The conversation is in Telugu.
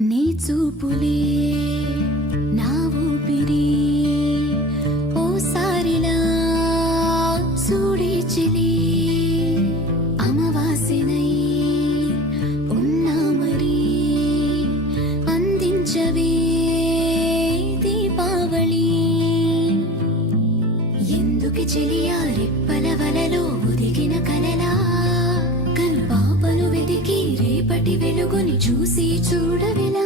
నీ చూపులే నా ఊపిరి ఓసారిలా చూడే చెలి అమవాసినై ఉన్నా మరి అందించవే దీపావళి ఎందుకు చెలియా రెప్పల వలలో ఒదిగిన కలలా కను పాపను వెతికి రేపటి వెలుగుని చూసి చూడవిలా